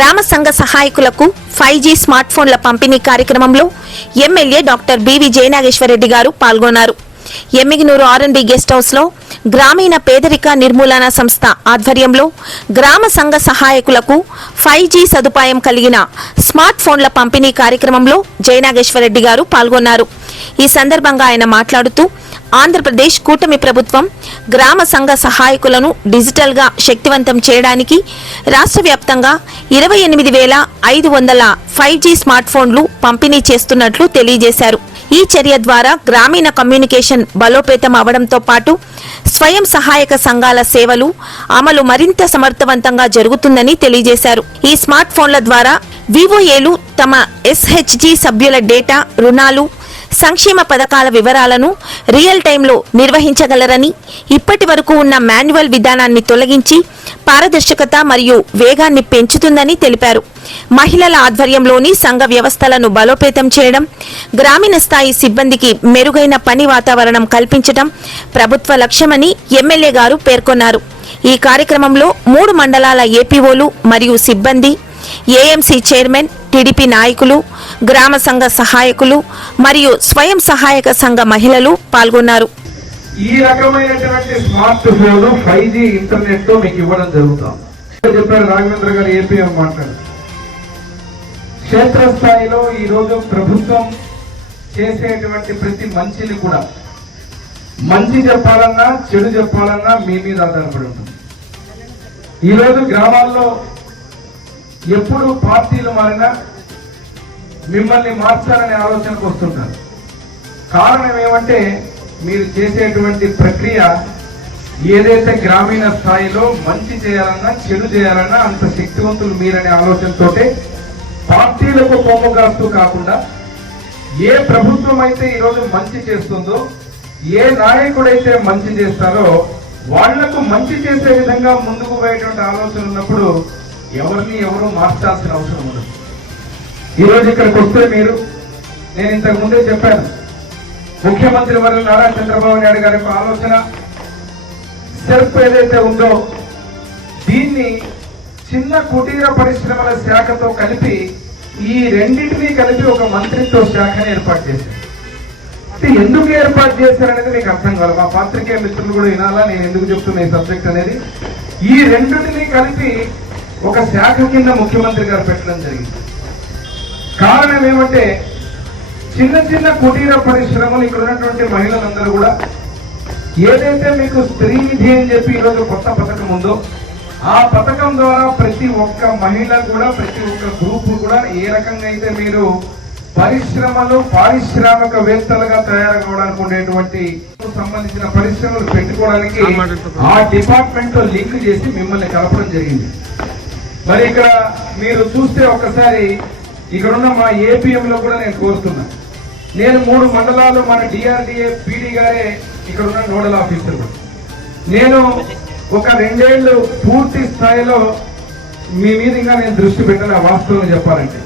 గ్రామ సంఘ సహాయకులకు 5G smart ఫోన్ల పంపిణీ కార్యక్రమంలో ఎమ్మెల్యే డాక్టర్ బివి జయనాగేశ్వరరెడ్డి గారు పాల్గొన్నారు. ఎమ్మిగినూరు R&D గెస్ట్ హౌస్ లో గ్రామీణ పేదరిక నిర్మూలన సంస్థ ఆధ్వర్యంలో గ్రామ సంఘ సహాయకులకు 5G సదుపాయం కలిగిన స్మార్ట్ ఫోన్ల పంపిణీ కార్యక్రమంలో జయనాగేశ్వరరెడ్డి గారు పాల్గొన్నారు. ఈ సందర్భంగా ఆయన మాట్లాడుతూ ఆంధ్రప్రదేశ్ కూటమి ప్రభుత్వం గ్రామ సంఘ సహాయకులను డిజిటల్ గా శక్తివంతం చేయడానికి రాష్ట్ర వ్యాప్తంగా 28,500 5G స్మార్ట్ ఫోన్లు పంపిణీ చేస్తున్నట్లు తెలియజేశారు. ఈ చర్య ద్వారా గ్రామీణ కమ్యూనికేషన్ బలోపేతం అవడంతో పాటు స్వయం సహాయక సంఘాల సేవలు అమలు మరింత సమర్థవంతంగా జరుగుతుందని తెలియజేశారు. ఈ స్మార్ట్ ఫోన్ల ద్వారా వివోఏలు తమ SHG సభ్యుల డేటా, రుణాలు, సంక్షేమ పథకాల వివరాలను రియల్ టైంలో నిర్వహించగలరని, ఇప్పటి వరకు ఉన్న మాన్యువల్ విధానాన్ని తొలగించి పారదర్శకత మరియు వేగాన్ని పెంచుతుందని తెలిపారు. మహిళల ఆధ్వర్యంలోని సంఘ వ్యవస్థలను బలోపేతం చేయడం, గ్రామీణ స్థాయి సిబ్బందికి మెరుగైన పని వాతావరణం కల్పించడం ప్రభుత్వ లక్ష్యమని ఎమ్మెల్యే గారు పేర్కొన్నారు. ఈ కార్యక్రమంలో 3 మండలాల APOలు మరియు సిబ్బంది, AMC చైర్మన్, టీడీపీ నాయకులు, గ్రామ సంఘ సహాయకులు మరియు స్వయం సహాయక సంఘ మహిళలు పాల్గొన్నారు. ఈ రకమైనటువంటి స్మార్ట్ ఫోన్ 5G ఇంటర్నెట్ తో మీకు ఇవ్వడం జరుగుతుంది. చెప్పారు రాఘవేంద్ర గారు APM మాట్లాడారు. క్షేత్రస్థాయిలో ఈ రోజు ప్రభుత్వం చేసేటువంటి ప్రతి మంచిని కూడా మంచి చెప్పాలన్నా చెడు చెప్పాలన్నా మీ మీద ఆధారపడి ఉంటుంది. ఈరోజు గ్రామాల్లో ఎప్పుడు పార్టీలు మారినా మిమ్మల్ని మార్చాలనే ఆలోచనకు వస్తుంటారు. కారణం ఏమంటే మీరు చేసేటువంటి ప్రక్రియ ఏదైతే గ్రామీణ స్థాయిలో మంచి చేయాలన్నా చెడు చేయాలన్నా అంత శక్తివంతులు మీరనే ఆలోచనతోటే పార్టీలకు కొమ్ము కాస్తూ కాకుండా ఏ ప్రభుత్వం అయితే ఈరోజు మంచి చేస్తుందో, ఏ నాయకుడైతే మంచి చేస్తారో వాళ్లకు మంచి చేసే విధంగా ముందుకు పోయేటువంటి ఆలోచన ఉన్నప్పుడు ఎవరిని ఎవరు మార్చాల్సిన అవసరం ఉండదు. ఈరోజు ఇక్కడికి వస్తే నేను ఇంతకు ముందే చెప్పాను, ముఖ్యమంత్రి వర్యులు నారా చంద్రబాబు నాయుడు గారి యొక్క ఆలోచన సెల్ఫ్ ఏదైతే ఉందో దీన్ని చిన్న కుటీర పరిశ్రమల శాఖతో కలిపి ఈ రెండింటినీ కలిపి ఒక మంత్రిత్వ శాఖని ఏర్పాటు చేశారు. ఎందుకు ఏర్పాటు చేశారనేది మీకు అర్థం కాదు. మా పాత్రికేయ మిత్రులు కూడా వినాలా నేను ఎందుకు చెప్తున్నా ఈ సబ్జెక్ట్ అనేది. ఈ రెండింటినీ కలిపి ఒక శాఖ కింద ముఖ్యమంత్రి గారు పెట్టడం జరిగింది. కారణం ఏమంటే చిన్న చిన్న కుటీర పరిశ్రమలు ఇక్కడ ఉన్నటువంటి మహిళలందరూ కూడా ఏదైతే మీకు స్త్రీ నిధి అని చెప్పి ఈరోజు కొత్త పథకం ఉందో ఆ పథకం ద్వారా ప్రతి ఒక్క మహిళ కూడా ప్రతి ఒక్క గ్రూపు కూడా ఏ రకంగా అయితే మీరు పరిశ్రమలు పారిశ్రామికవేత్తలుగా తయారు కావడానికి ఉండేటువంటి సంబంధించిన పరిశ్రమలు పెట్టుకోవడానికి ఆ డిపార్ట్మెంట్ తో లింక్ చేసి మిమ్మల్ని కలపడం జరిగింది. మరి ఇక్కడ మీరు చూస్తే ఒకసారి ఇక్కడున్న మా APM లో కూడా నేను కోరుతున్నా, నేను 3 మండలాలు మన DRDA PD గారే ఇక్కడున్న నోడల్ ఆఫీసర్ కూడా నేను ఒక 2 ఏళ్ళు పూర్తి స్థాయిలో మీ మీద ఇంకా నేను దృష్టి పెట్టాలి. వాస్తవం చెప్పాలంటే